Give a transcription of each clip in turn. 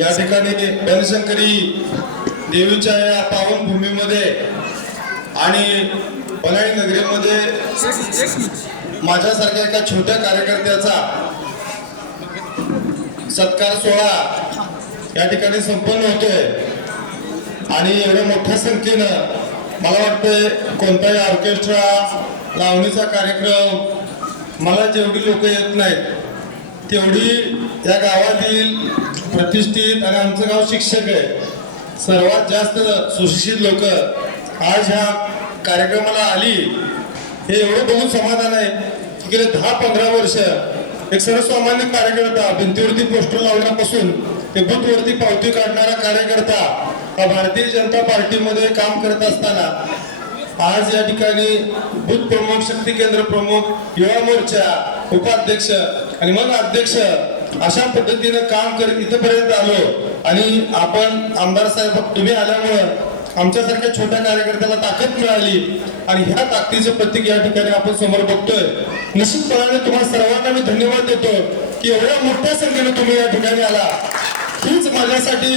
या ठिकाणी बनशंकरी देवीच्या या पावन भूमीमध्ये आणि पलाळी नगरीमध्ये माझ्यासारख्या एका छोट्या कार्यकर्त्याचा सत्कार सोहळा या ठिकाणी संपन्न होतोय. आणि एवढ्या मोठ्या संख्येनं मला वाटतंय कोणताही ऑर्केस्ट्रा लावणीचा कार्यक्रम मला जेवढी लोक येत नाहीत तेवढी या गावातील प्रतिष्ठित आणि आमचं गाव शिक्षक आहे. सर्वात जास्त सुशिक्षित लोक आज ह्या कार्यक्रमाला आली. हे एवढं बघून समाधान आहे. की गेले दहा पंधरा वर्ष एक सर्वसामान्य कार्यकर्ता भिंतीवरती पोस्टर लावण्यापासून ते बूथवरती पावती काढणारा कार्यकर्ता हा भारतीय जनता पार्टीमध्ये काम करत असताना आज या ठिकाणी बूथ प्रमुख शक्ती केंद्र प्रमुख युवा मोर्चा उपाध्यक्ष आणि मग अध्यक्ष अशा पद्धतीनं काम करत इथपर्यंत आलो. आणि आपण आमदार साहेब तुम्ही आल्यामुळं आमच्यासारख्या छोट्या कार्यकर्त्याला ताकद मिळाली. आणि ह्या ताकदीचं प्रतीक या ठिकाणी आपण समोर बघतोय. निश्चितपणाने तुम्हाला सर्वांना मी धन्यवाद देतो की एवढ्या मोठ्या संख्येने तुम्ही या ठिकाणी आला. हीच माझ्यासाठी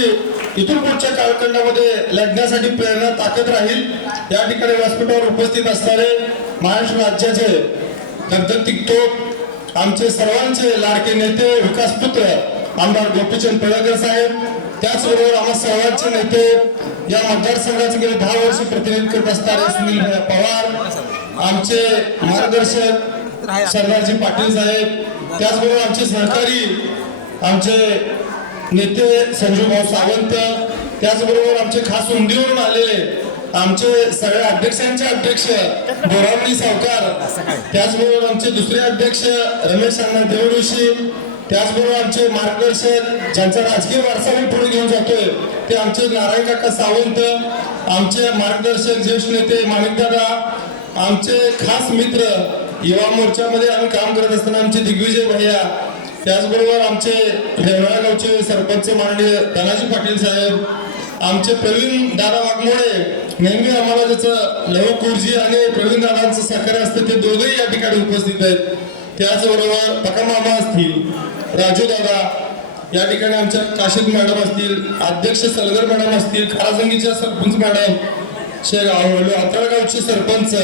इथून पुढच्या कालखंडामध्ये लढण्यासाठी प्रेरणा ताकद राहील. या ठिकाणी व्यासपीठावर उपस्थित असणारे महाराष्ट्र राज्याचे धगधग तिकटोक आमचे सर्वांचे लाडके नेते विकासपुत्र आमदार गोपीचंद पडळकर साहेब त्याचबरोबर आम्हा सर्वांचे नेते या मतदारसंघाचे गेले दहा वर्ष प्रतिनिधित्व करत असणारे सुनील पवार आमचे मार्गदर्शक सरदारजी पाटील साहेब त्याचबरोबर आमचे सहकारी आमचे नेते संजूभाऊ सावंत त्याचबरोबर आमचे खास उंदीवरून आलेले आमचे सगळ्या अध्यक्षांचे अध्यक्ष बोरावणी सावकार त्याचबरोबर आमचे दुसरे अध्यक्ष रमेश अण्णा देवऋषी त्याचबरोबर आमचे मार्गदर्शक ज्यांचा राजकीय वारसा मी पुढे घेऊन जातोय ते आमचे नारायण काका सावंत आमचे मार्गदर्शक ज्येष्ठ नेते माणिकदादा आमचे खास मित्र युवा मोर्चामध्ये आम्ही काम करत असताना आमचे दिग्विजय भैया त्याचबरोबर आमचे रेवळा गावचे सरपंच माननीय धनाजी पाटील साहेब आमचे प्रवीण दादा वाघमोडे नेहमी आम्हाला ज्याचं लव कुर्जी आणि प्रवीण दादांचं सहकार्य असतं ते दोघेही या ठिकाणी उपस्थित आहेत. त्याचबरोबर पका मामा असतील राजू दादा या ठिकाणी आमच्या काशीद मॅडम असतील अध्यक्ष सलगर मॅडम असतील खाराजंगीच्या सरपंच मॅडम शेगाव आतळगावचे सरपंच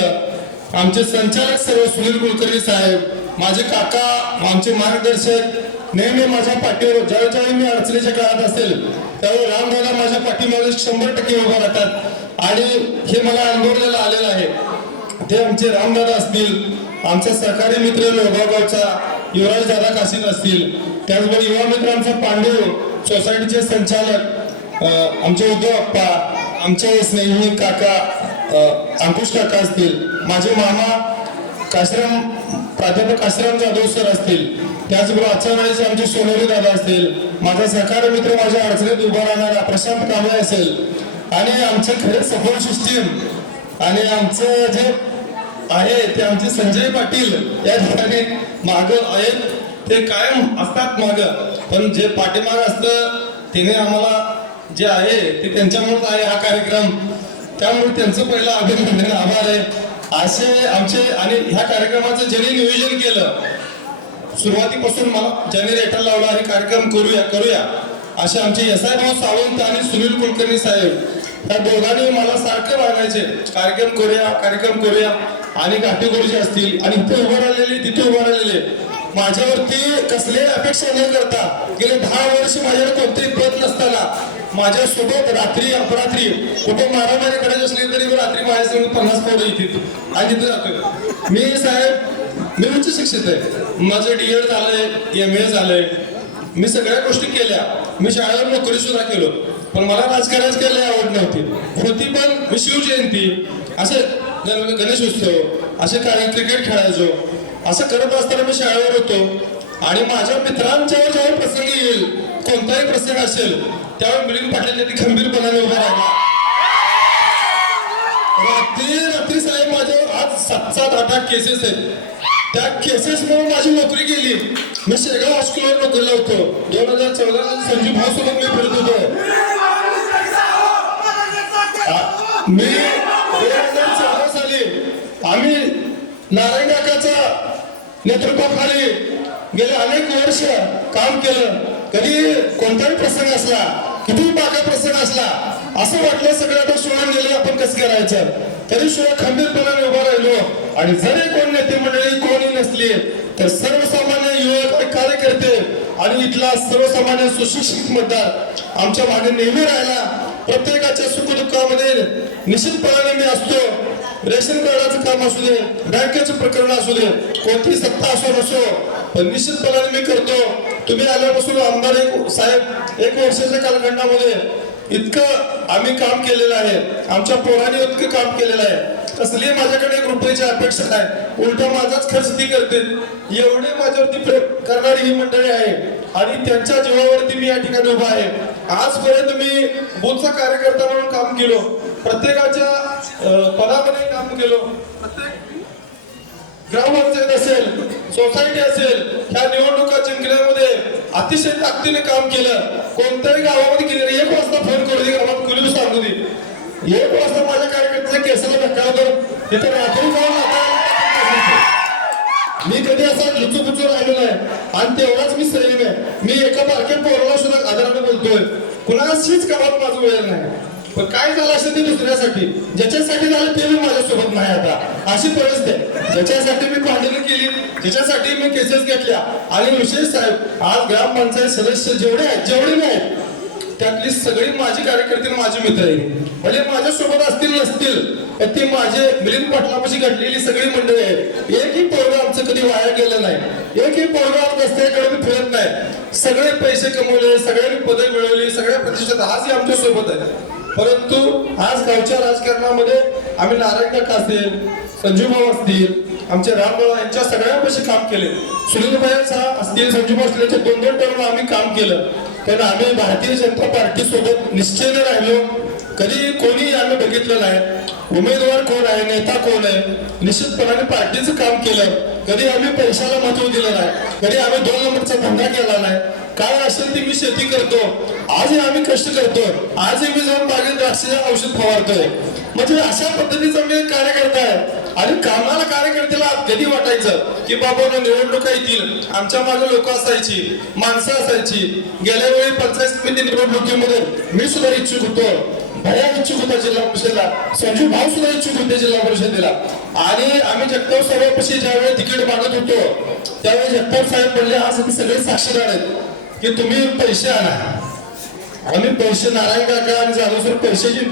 आमचे संचालक सर्व सुनील कुलकर्णी साहेब माझे काका आमचे मार्गदर्शक नेहमी माझ्या पाठीवर ज्यावेळी ज्यावेळी मी अडचणीच्या काळात असेल त्यावेळी रामदादा माझ्या पाठीमागे शंभर टक्के उभा राहतात. आणि हे मला अनुभवलेलं आलेलं आहे. ते आमचे रामदादा असतील आमचे सहकारी मित्र लोहगावचा युवराज दादा काशीद असतील त्याचबरोबर युवा मित्रांचा पांडू सोसायटीचे संचालक आमचे उद्धव अप्पा आमचे स्नेही काका अंकुश काका असतील माझे मामा काशीराम प्राध्यापक काशीराम जाधव सर असतील त्याचबरोबर आजच्या वेळेचे आमचे सोनेरी दादा असतील माझा सहकारी मित्र माझ्या अडचणीत उभा राहणारा प्रशांत कांबळे असेल आणि आमचे खरे सपोर्ट सिस्टीम आणि आमचं जे आहे ते आमचे संजय पाटील या ठिकाणी माग आहेत. ते कायम असतात माग. पण जे पाठीमाग असतं तिने आम्हाला जे आहे ते त्यांच्यामुळेच आहे हा कार्यक्रम. त्यामुळे त्यांचं पहिलं अभिनंदन आभार आहे. असे आमचे आणि ह्या कार्यक्रमाचं ज्यांनी नियोजन केलं सुरुवातीपासून मला ज्याने रेटर लावला हे कार्यक्रम करूया करूया. असे आमचे एस आय भाऊ सावंत आणि सुनील कुलकर्णी साहेब या दोघांनी मला सारखं मागायचे कार्यक्रम करूया कार्यक्रम करूया. आणि घाटी गुरुजी असतील आणि इथे उभं राहिलेले तिथे उभं राहिलेले. माझ्यावरती कसले अपेक्षा न करता गेले दहा वर्ष माझ्यावर कोणतेही पद नसताना माझ्यासोबत रात्री अपरात्री कुठे मारामारी करायची असली तरी रात्री माझ्यासमोर पन्नास पोरं येतील. आणि तिथे जातोय. मी साहेब मी उच्च शिक्षित आहे. माझं डी एड झालंय एम ए झालंय. मी सगळ्या गोष्टी केल्या. मी शाळेवर नोकरी सुद्धा केलो. पण मला राजकारणात केले आवड नव्हती. होती पण मी शिवजयंती. असे गण- गणेश उत्सव असे कार्य क्रिकेट खेळायचो. असं करत असताना मी शाळेवर होतो. आणि माझ्या मित्रांच्यावर जेव्हा प्रसंग येईल कोणताही प्रसंग असेल त्यावेळी मिलिंद पाटील यांनी खंबीरपणाने उभा राहिला. रात्री रात्री साहेब माझ्यावर आज सात सात आठ आठ केसेस आहेत. त्या केसेसमुळे माझी नोकरी गेली. मी शेगाव हॉस्टेलवर नोकरीला होतो दोन हजार चौदा संजीव भाऊ सोबत मी फिरत होतो. मी दोन हजार चौदा साली आम्ही नारायण काकाच्या नेतृत्वाखाली गेले अनेक वर्ष काम केलं. कधी कोणताही प्रसंग असला कितीही बाका प्रसंग असला असं वाटलं सगळं आता सोडून गेले आपण कसं करायचं? तरी सुद्धा खंबीरपणाने उभा राहिलो. आणि जरी कोण नेते मंडळी कोणी नसली तर सर्वसामान्य युवक कार्यकर्ते आणि इथला सर्वसामान्य सुशिक्षित मतदार आमच्या मागे नेहमी राहिला प्रत्येकाच्या सुखदुःखामध्ये निश्चितपणाने मी असतो. रेशन कार्डाचं काम असू दे बँकेचं प्रकरण असू दे कोणतीही सत्ता असो नसो पण निश्चितपणाने मी करतो. तुम्ही आल्यापासून आमदार एक साहेब एक वर्षाच्या कालखंडामध्ये इतकं आम्ही काम केलेलं आहे. आमच्या पोराने इतकं काम केलेलं आहे. कसली माझ्याकडे एक रुपयाची अपेक्षा नाही. उलट माझाच खर्च ती करते. एवढे माझ्यावरती प्रेम करणारी ही मंडळी आहे. आणि त्यांच्या जीवावरती मी या ठिकाणी उभा आहे. आजपर्यंत मी बुथचा कार्यकर्ता म्हणून काम केलो. प्रत्येकाच्या पदामध्ये काम केलो. प्रत्येक ग्रामपंचायत असेल सोसायटी असेल ह्या निवडणुका जिंकण्यामध्ये अतिशय ताकदीने काम केलं. कोणत्याही गावामध्ये गेले एक वाजता फोन करू दे गावात कुणी सांगू दे. एक वाजता माझ्या कार्यकर्त्याच्या केसाला धक्का होतो तिथे रात्री जाऊन मी कधी असा लुचूपुचू राहिलो नाही आणि तेवढाच मी संयम आहे. मी एका बारक्या पोराला सुद्धा आदराने बोलतोय. कुणाशीच कामात माझं वेळ नाही. पण काय झालं असेल ते दुसऱ्यासाठी? ज्याच्यासाठी झालं ते मी माझ्यासोबत नाही आता. अशी परिस्थिती ज्याच्यासाठी मी भांडणं घेतली त्याच्यासाठी मी केसेस घेतल्या. आणि विशेष साहेब आज ग्रामपंचायत सदस्य जेवढे आहेत जेवढे नाही त्यातली सगळी माझी कार्यकर्ते माझे मित्र आहेत. म्हणजे माझ्यासोबत असतील नसतील पण ती माझे मिलिंद पाटलापाशी घडलेली सगळी मंडळी आहेत. एकही पोरगा आमचं कधी वाया गेलं नाही. एकही पोरगा रस्त्याकडे मी फिरत नाही. सगळे पैसे कमवले सगळ्यांनी पदे मिळवली सगळ्या प्रतिष्ठित आजही आमच्यासोबत आहे. परंतु आज गावच्या राजकारणामध्ये आम्ही नारायण काका असेल संजूभाऊ असतील आमचे रामबाळा यांच्या सगळ्यांपाशी काम केले. सुनील भाई असतील संजूभाऊ असतील दोन दोन टर्म आम्ही काम केलं. पण आम्ही भारतीय जनता पार्टी सोबत निश्चयने राहिलो. कधी कोणी आम्ही बघितलं नाही. उमेदवार कोण आहे नेता कोण आहे निश्चितपणाने पार्टीचं काम केलं. कधी आम्ही पैशाला महत्त्व दिलं नाही. कधी आम्ही दोन नंबरचा धंदा केला नाही. काय असेल ती मी शेती करतो. आजही आम्ही कष्ट करतो. आजही मी जाऊन बागेत द्राक्षाचे औषध फवारतोय. म्हणजे अशा पद्धतीचा मी कार्यकर्ता आहे. आणि कामाला कार्यकर्त्याला कधी वाटायचं की बाबा निवडणुका येतील आमच्या मागे लोक असायची माणसं असायची. गेल्या वेळी पंचायत समिती निवडणुकीमध्ये मी सुद्धा इच्छुक होतो. भया इच्छुक होता जिल्हा परिषदेला. संजू भाऊ सुद्धा इच्छुक होते जिल्हा परिषदेला. आणि आम्ही जगताप साहेबापाशी ज्यावेळी तिकीट मागत होतो त्यावेळी जगताप साहेब म्हणले आज इथे सगळे साक्षीदार आहेत की तुम्ही पैसे आणा. आम्ही पैसे नारायण काका आणि जाधव सर पैशाची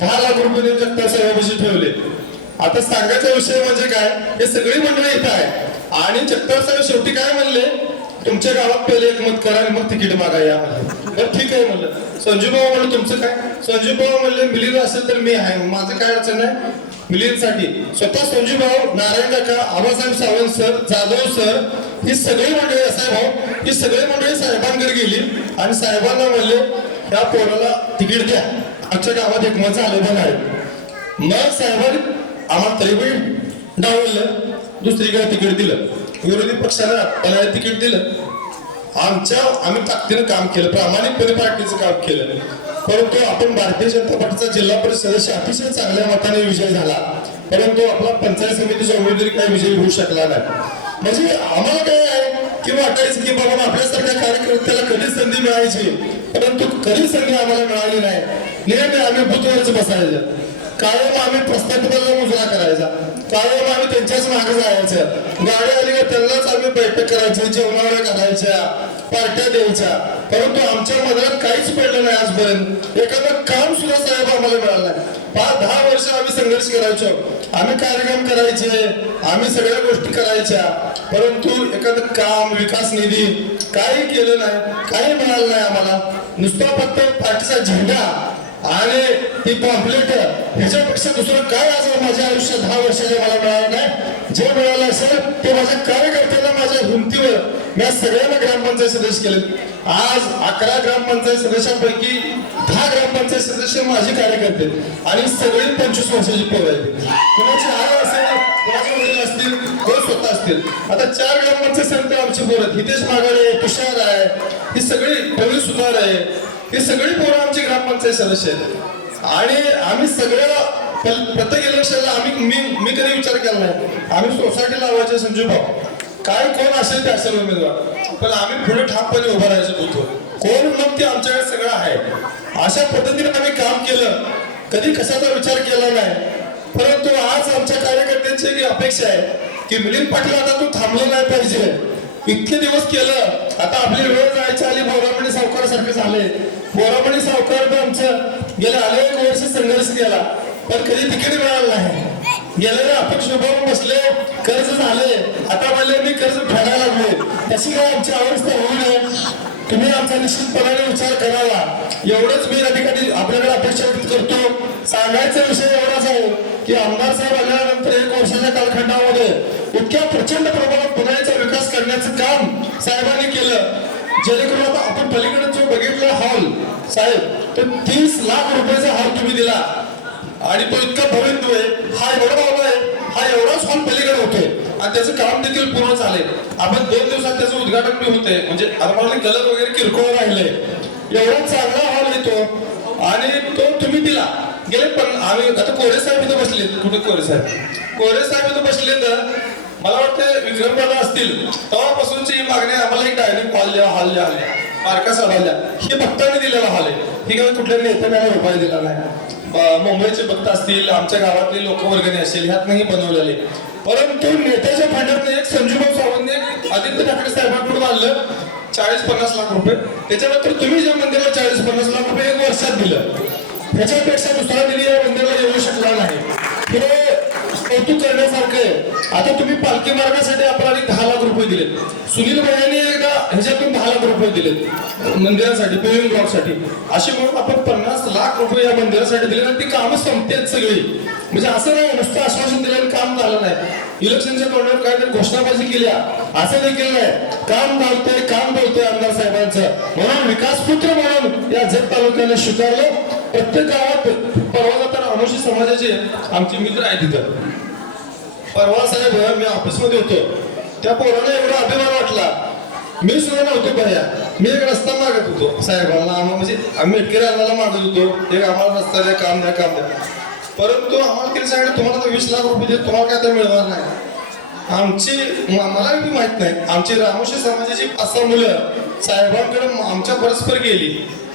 दहा लाख रुपये देऊन जगताप साहेबापाशी ठेवले. आता सांगायचा विषय म्हणजे काय? हे सगळी मंडळी इथं आहे आणि जगताप साहेब शेवटी काय म्हणले? तुमच्या गावात पहिले एक मत करा मग तिकीट मागा या म्हणले. ठीक आहे म्हणलं. संजू भाऊ म्हणलं तुमचं काय? संजू भाऊ म्हणले मिलिंद असेल तर मी आहे. माझं काय अडचण नाही. मिलिंदसाठी. स्वतः संजू भाऊ नारायण काका आबासाहेब सावंत सर जाधव सर ही सगळी मंडळी असाय भाऊ. ही सगळी मंडळी साहेबांकडे गेली आणि साहेबांना म्हणले त्या पोराला तिकीट द्या. आमच्या गावात एक मत झालं पण आहे. मग साहेबांनी आम्हाला तरी पण डावलं दुसरीकडे तिकीट दिलं. विरोधी पक्षाला त्याला तिकीट दिलं. आमच्या आम्ही ताकदीनं काम केलं प्रामाणिकपणे पार्टीचं काम केलं. परंतु आपण भारतीय जनता पार्टीचा जिल्हा परिषद सदस्य अतिशय चांगल्या मताने विजय झाला. परंतु आपला पंचायत समितीचा उमेदवारी काही विजय होऊ शकला नाही. म्हणजे आम्हाला काय आहे की वाटायचं की बाबा आपल्यासारख्या कार्यकर्त्याला कधी संधी मिळायची? परंतु कधी संधी आम्हाला मिळाली नाही? नेहमी आम्ही बुधवारच बसायचं. कायम आम्ही प्रस्थापिताला मुजरा करायचा. कायम आम्ही त्यांच्याच मागे जायचं. गाडी आली का त्यांनाच आम्ही बैठक करायची जेवणावर करायच्या पार्ट्या द्यायच्या. परंतु आमच्या मधात काहीच पडलं नाही आजपर्यंत. एखादं काम सुद्धा साहेब आम्हाला मिळालं नाही. पाच दहा वर्ष आम्ही संघर्ष करायचो. आम्ही कार्यक्रम करायचे आम्ही सगळ्या गोष्टी करायच्या. परंतु एखादं काम विकास निधी काही केलं नाही काही मिळालं नाही आम्हाला. नुसता फक्त पार्टीचा झेंडा. आणि ती पॉम्पलेट ह्याच्यापेक्षा दुसरं काय आज माझ्या आयुष्यात दहा वर्षाच्या मला मिळालं नाही? जे मिळालं असेल ते माझ्या कार्यकर्त्यांना माझ्या हिमतीवर मी सगळ्यांना ग्रामपंचायत सदस्य केले. आज अकरा ग्रामपंचायत सदस्यांपैकी दहा ग्रामपंचायत सदस्य माझे कार्यकर्ते आणि सगळी पंचवीस वर्षाची पोरं आहेत. कोणाची आई असेल वडील असतील कोण स्वतः असतील? आता चार ग्रामपंचायत समिती आमची पोरं आहेत. हितेश मागाडे तुषार आहे ही सगळी प्रवीण सुधार आहे. ही सगळी पोरं आमची ग्रामपंचायत सदस्य आहेत. आणि आम्ही सगळ्या प्रत्येक इलेक्शनला आम्ही मी मी कधी विचार केला नाही. आम्ही सोसायटी लावायचे संजू भाऊ. काय कोण असेल ते असेल उमेदवार. पण आम्ही पुढे ठामपणे उभं राहायचं होतो कोण मग ते आमच्याकडे सगळं आहे. अशा पद्धतीने आम्ही काम केलं. कधी कशाचा विचार केला नाही. परंतु आज आमच्या कार्यकर्त्यांची एक अपेक्षा आहे की मिलिंद पाटील आता तू थांबलं नाही पाहिजे. इतके दिवस केलं. आता आपली वेळ जायची आली बोरामणी सावकार सारखे झाले. बोरामणी सावकार आमचं गेल्या अनेक वर्ष संघर्ष केला. पण कधी तिकीट मिळालं नाही. गेलेले अपक्ष उभारून बसले कर्ज झाले. आता म्हणले मी कर्ज फेडायला लागले तशी काय आमची अवस्था होऊ नये. तुम्ही आमचा निश्चितपणाने विचार करावा. एवढंच मी या ठिकाणी आपल्याकडे अपेक्षा करतो. सांगायचा विषय एवढाच आहे की आमदार साहेब आल्यानंतर एक वर्षाच्या कालखंडामध्ये इतक्या प्रचंड प्रमाणात पुण्याचा विकास करण्याचं काम साहेबांनी केलं. जेणेकरून आता आपण पलीकडे जो बघितला हॉल साहेब तो तीस लाख रुपयाचा हॉल तुम्ही दिला. आणि तो इतका भविष्य आहे. हा एवढा बाबा आहे. हा एवढाच हॉल पलीकडे होतोय. आणि त्याचं काम देखील पूर्ण झाले आपण दोन दिवसात त्याचं उद्घाटन बी होते म्हणजे आता कलर वगैरे किरकोळ राहिले एवढा चांगला हॉल येतो आणि तो तुम्ही दिला. गेले पण आम्ही आता कोरे साहेब इथं बसले. कुठे कोरे साहेब? कोरे साहेब इथं बसले तर मला वाटतं विक्रमदादा असतील. तेव्हापासूनची ही मागणी आम्हाला एक डायनिंग हॉल द्या हॉल द्या हॉल द्या. मार्का द्या हे भक्तांनी दिलेला हॉल आहे. ही काही कुठल्या नेत्याने रुपये दिला नाही? मुंबईचे भक्त असतील आमच्या गावातले लोकवर्गणी असेल ह्यातनंही बनवलेले. परंतु नेत्याच्या फंडातनं एक संजूभाऊ सावंतने आदित्य ठाकरे साहेबांकडून आणलं. चाळीस पन्नास लाख रुपये. त्याच्यानंतर तुम्ही ज्या मंदिराला चाळीस पन्नास लाख रुपये एक वर्षात दिलं त्याच्यापेक्षा दुसरा निधी या मंदिराला येऊ शकला नाही. हे कौतुक करण्यासारखं आहे. आता तुम्ही पालखी मार्गासाठी आपल्याला दहा लाख रुपये दिले. सुनील भैयांनी ह्याच्यातून दहा लाख रुपये दिले मंदिरासाठी पेविंग ब्लॉकसाठी असे म्हणून आपण पन्नास लाख रुपये या मंदिरासाठी दिले आणि ती कामं संपतेत सगळी. म्हणजे असं नाही नुसतं आश्वासन दिलं काम झालं नाही. इलेक्शनच्या तोंडावर काहीतरी घोषणाबाजी केल्या. असं देखील नाही. काम धावतंय काम बोलतोय आमदार साहेबांचं. म्हणून विकासपुत्र म्हणून या जत तालुक्याने स्वीकारलं. प्रत्येक गावात परवा जाताना अनुषी समाजाचे आमचे मित्र आहेत तिथं परवा साहेब मी ऑफिसमध्ये होतो. त्या पोराला एवढा अभिमान वाटला. मी सुद्धा नव्हतो भया मी एक रस्ता मागत होतो साहेबांना आम्हाला म्हणजे आम्ही मेटकरी मागत होतो एक आम्हाला रस्ता द्या काम द्या काम द्या परंतु आम्हाला केली सांगितलं तुम्हाला तर वीस लाख रुपये देत तुम्हाला काय तर मिळणार नाही आमची मला बी माहीत नाही आमची रामोशी समाजाची असं मुलं साहेबांकडे आमच्या परस्पर गेली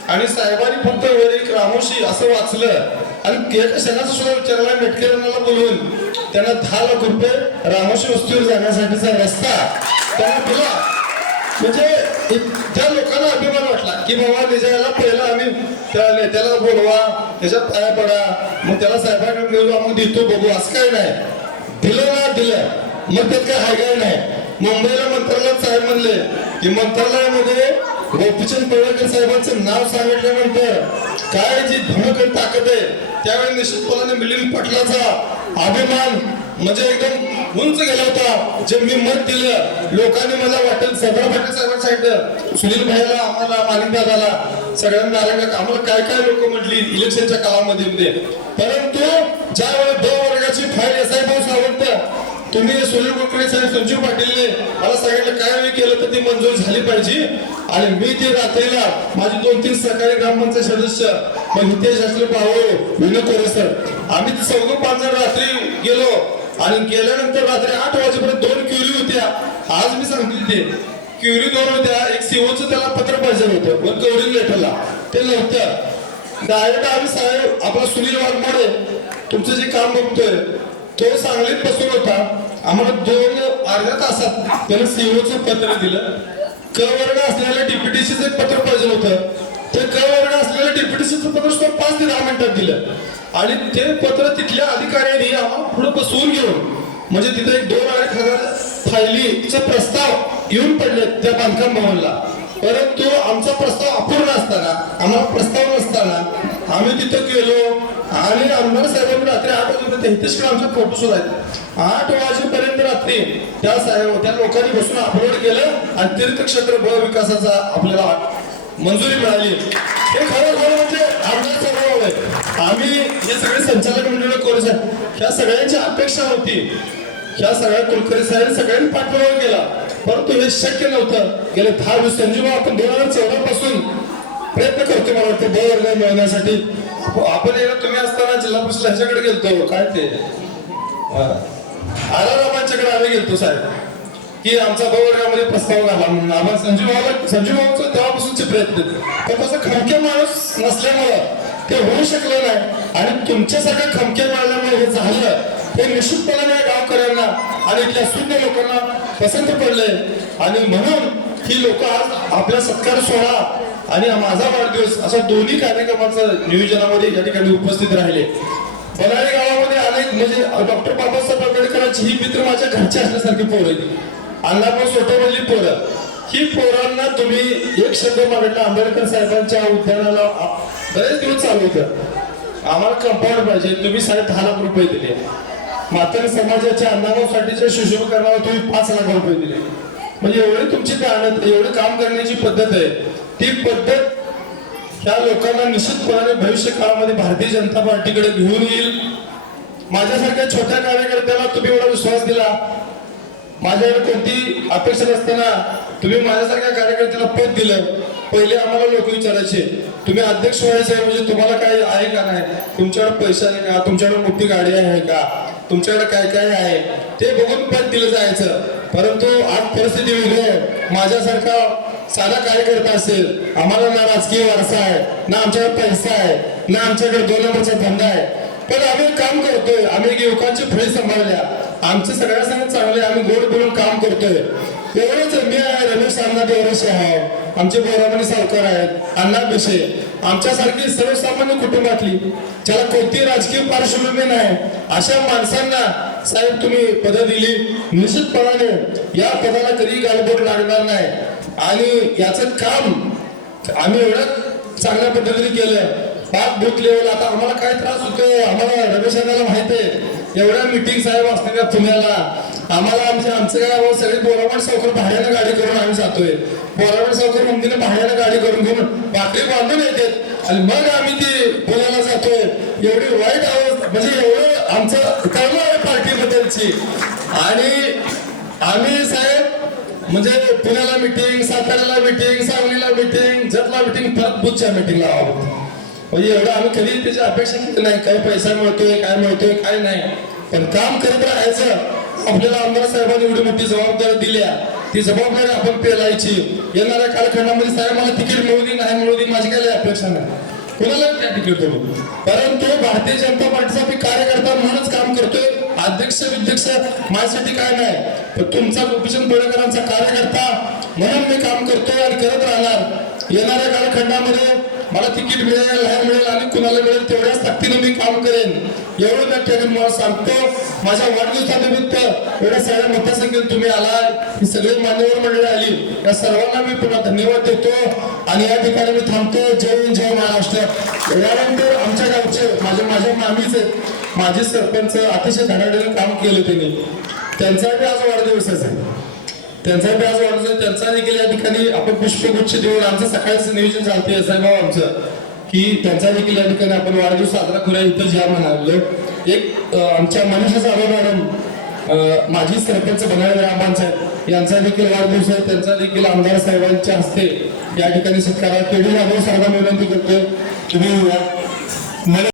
आणि साहेबांनी फक्त वर एक रामोशी असं वाचलं आणि एका क्षणाचा सुद्धा विचारला मेटकऱ्यांना बोलवून त्यांना दहा लाख रुपये रामोशी वस्तीवर जाण्यासाठीचा रस्ता त्यांना दिला म्हणजे त्या लोकांना अभिमान वाटला की बाबा विजयाला पहिला आम्ही त्या नेत्याला बोलवा त्याच्यात पाया पडा मग त्याला साहेबांकडे मिळवा मग देतो बघू. असं काय नाही. दिलं ना दिलं. मग त्यात काय हाय काय नाही. मुंबईला मंत्रालयात साहेब म्हणले की मंत्रालयामध्ये गोपीचंद पडळकर साहेबांचं नाव सांगितल्यानंतर काय जी धमक आणि ताकद आहे त्यावेळी निश्चितपणाने मिलिंद पाटलाचा अभिमान म्हणजे एकदम उंच गेला होता. जे मी मत दिलं लोकांनी मला वाटेल सरदार पाटील साहेबांना सांगितलं सुनील भाईला आम्हाला मालिंदा झाला सगळ्यांना नारायण आम्हाला काय काय लोक म्हटली इलेक्शनच्या काळामध्ये मध्ये परंतु ज्यावेळी ब वर्गाची फाईल एस आय भाऊ सावंत तुम्ही सुनील कुलकर्णी साहेब संजीव पाटीलने मला सांगितलं काय मी केलं तर ती मंजूर झाली पाहिजे. आणि मी ते रात्रीला माझे दोन तीन सहकारी ग्रामपंचायत सदस्य मग हितेश असले पाहू विनोद कोरे सर आम्ही चौघ पाच जण रात्री गेलो. आणि गेल्यानंतर रात्री आठ वाजेपर्यंत दोन क्युरी होत्या. आज मी सांगते ते क्युरी दोन होत्या एक सीओचं त्याला पत्र पाहिजे होतं पण कवरिंग लेटरला. ते नव्हतं. डायरेक्ट आम्ही साहेब आपला सुनील वाघमोडे तुमचं जे काम बघतोय तो सांगलीत बसून होता. आम्हाला दोन अर्ध्या तासात त्याने सीओचं पत्र दिलं. क वर्ग असलेल्या डीपीटीसीचं पत्र पाहिजे होतं. ते क वर्ग पत्र पाच ते दहा मिनिटात दिलं. आणि ते पत्र तिथल्या अधिकाऱ्यांनी आम्हाला पुढे बसवून घेऊन म्हणजे तिथे एक दोन अडीच हजार फायलीचा प्रस्ताव येऊन पडले त्या बांधकाम भवनला. परंतु आमचा प्रस्ताव अपूर्ण असताना आम्हाला प्रस्ताव नसताना आम्ही तिथं गेलो आणि आमदार साहेबांनी रात्री आठ वाजेपर्यंत हितेशकडे आमचे फोटो सुद्धा आहेत. आठ वाजेपर्यंत रात्री त्या साहेब त्या लोकांनी बसून अपलोड केलं आणि तीर्थक्षेत्र ब विकासाचा आपल्याला मंजुरी मिळाली. हे खरं खरं म्हणजे आमदार साहेब आहे. आम्ही हे सगळे संचालक मंडळ कोर्स ह्या सगळ्यांची अपेक्षा होती. ह्या सगळ्या कुलकर्णी साहेब सगळ्यांनी पाठपुरावा केला. परंतु हे शक्य नव्हतं. गेले दहा दिवस संजीव आपण दोन हजार चौदा पासून प्रयत्न करतो मला वाटतं. ब मिळवण्यासाठी. आपण एकदा तुम्ही असताना जिल्हा परिषद ह्याच्याकडे गेलतो. काय ते? आरारामांच्याकडे आम्ही गेलतो साहेब. की आमचा बरोबरमध्ये प्रस्ताव घाला म्हणून. आम्हाला संजू भाऊ संजू भाऊचं तेव्हापासूनचे प्रयत्न. तर तसं खमके माणूस नसल्यामुळं ते होऊ शकलं नाही. आणि तुमच्यासारखं खमके मारल्यामुळे हे झालं हे निश्चितपणाने गावकऱ्यांना आणि इथल्या शून्य लोकांना पसंत पडले आणि म्हणून ही लोक आज आपला सत्कार सोहळा आणि माझा वाढदिवस अशा दोन्ही कार्यक्रमाचं नियोजनामध्ये या ठिकाणी उपस्थित राहिले. बनाळी गावामध्ये अनेक म्हणजे डॉक्टर बाबासाहेब आंबेडकरांची ही मित्र माझ्या घरचे असल्यासारखी पोरं अंगापूर सोटेमधली पोरं. ही पोरांना तुम्ही एक शब्द मागितला आंबेडकर साहेबांच्या उद्यानाला बरेच दिवस चालू होतं. आम्हाला कंपाऊंड पाहिजे. तुम्ही साडे दहा लाख रुपये दिले. मातर समाजाच्या अण्णाभाऊसाठीच्या शिशुकरणाला तुम्ही पाच लाख रुपये दिले. म्हणजे एवढी तुमची मेहनत एवढं काम करण्याची पद्धत आहे. ती पद्धत त्या लोकांना निश्चितपणाने भविष्य काळामध्ये भारतीय जनता पार्टीकडे घेऊन येईल. माझ्यासारख्या छोट्या कार्यकर्त्याला तुम्ही एवढा विश्वास दिला. माझ्याकडे कोणती अपेक्षा नसताना तुम्ही माझ्यासारख्या कार्यकर्त्याला पद दिलं. पहिले आम्हाला लोक विचारायचे तुम्ही अध्यक्ष व्हायचे म्हणजे तुम्हाला काय आहे का नाही? तुमच्याकडे पैसा आहे का? तुमच्याकडे मोठी गाडी आहे का? तुमच्याकडे काय काय आहे? ते बघून पद दिलं जायचं. परंतु आज परिस्थिती वेगळी आहे. माझ्यासारखा साधा कार्यकर्ता असेल आम्हाला ना राजकीय वारसा आहे ना आमच्याकडे पैसा आहे ना आमच्याकडे दोन नंबरचा धंदा आहे. पण आम्ही काम करतोय आम्ही युवकांची फळी सांभाळल्या. आमचे सगळ्या संग चांगले आम्ही गोड बोलून काम करतोय. एवढंच मी आहे रमेश अण्णा देवरेश आहे. आमचे बोरामणी सावकार आहेत अण्णा बेशे आमच्यासारखी सर्वसामान्य कुटुंबातली ज्याला कोणती राजकीय पार्श्वभूमी नाही अशा माणसांना साहेब तुम्ही पद दिली. निश्चितपणाने या पदाला कधी गालबोट लागणार नाही. आणि याचं काम आम्ही एवढं चांगल्या पद्धतीने केलं पाक भूत लेवल आता आम्हाला काय त्रास होतोय? आम्हाला रमेश अण्णाला माहिती आहे. एवढ्या मिटिंग साहेब असणाऱ्या पुण्याला आम्हाला आमच्या आमचं काय सगळे बोरावण सावकर भाड्यानं गाडी करून आम्ही जातोय. बोरावण सावकर मंदिरने भाड्यानं गाडी करून घेऊन भाकरी बांधून येतात. आणि मग आम्ही ती पुण्याला जातोय. एवढी वाईट आवाज म्हणजे एवढं आमचं कर्म आहे पार्टीबद्दलची. आणि आम्ही साहेब म्हणजे पुण्याला मिटिंग साताऱ्याला मिटिंग सांगलीला मिटिंग जतला मिटिंग परत बुथच्या मिटिंगला आहोत. म्हणजे एवढं आम्ही कधी त्याची अपेक्षा केली नाही. काय पैसा मिळतोय काय मिळतोय काय नाही. पण काम करत राहायचं आपल्याला आमदार साहेबांनी एवढी मोठी जबाबदारी दिल्या ती जबाबदारी आपण पेलायची. येणाऱ्या कालखंडामध्ये साहेब मला तिकीट मिळवली नाही मिळवली माझी काय अपेक्षा नाही. कोणाला त्या तिकीट देऊ? परंतु भारतीय जनता पार्टीचा मी कार्यकर्ता म्हणूनच काम करतोय. अध्यक्ष विध्यक्ष माझ्यासाठी काय नाही. पण तुमचा गोपीचंद बेळकरांचा कार्यकर्ता म्हणून मी काम करतोय आणि करत राहणार. येणाऱ्या कालखंडामध्ये मला तिकीट मिळेल नाही मिळेल आणि कुणाला मिळेल तेवढ्याच ताकदीने मी काम करेन. एवढं त्या ठिकाणी मला सांगतो. माझ्या वाढदिवसानिमित्त एवढ्या सगळ्या मोठ्या तुम्ही आलाय ही सगळी मान्यवर मंडळी आली. या सर्वांना मी पुन्हा धन्यवाद देतो. आणि या ठिकाणी मी थांबतो. जय हिंद जय महाराष्ट्र. यानंतर आमच्या गावचे माझे माझ्या मामीचे माझे सरपंच अतिशय धडाडीनं काम केलं त्यांनी. त्यांचा आज वाढदिवस आहे. त्यांचा बी आज त्यांचा देखील या ठिकाणी आपण पुष्पगुच्छ देऊन आमचं सकाळचं नियोजन चालतंय साहेबाव आमचं. की त्यांचा देखील या ठिकाणी आपण वाढदिवस साजरा करूया इथं ज्या म्हणालो. एक आमच्या मनीषा जाधव मॅडम अं, माजी सरपंच बनाळे ग्रामपंचायत यांचा देखील वाढदिवस आहे. त्यांचा देखील आमदार साहेबांच्या हस्ते या ठिकाणी सत्कार पेढी जाधव साहेबांना विनंती करतोय. तुम्ही मला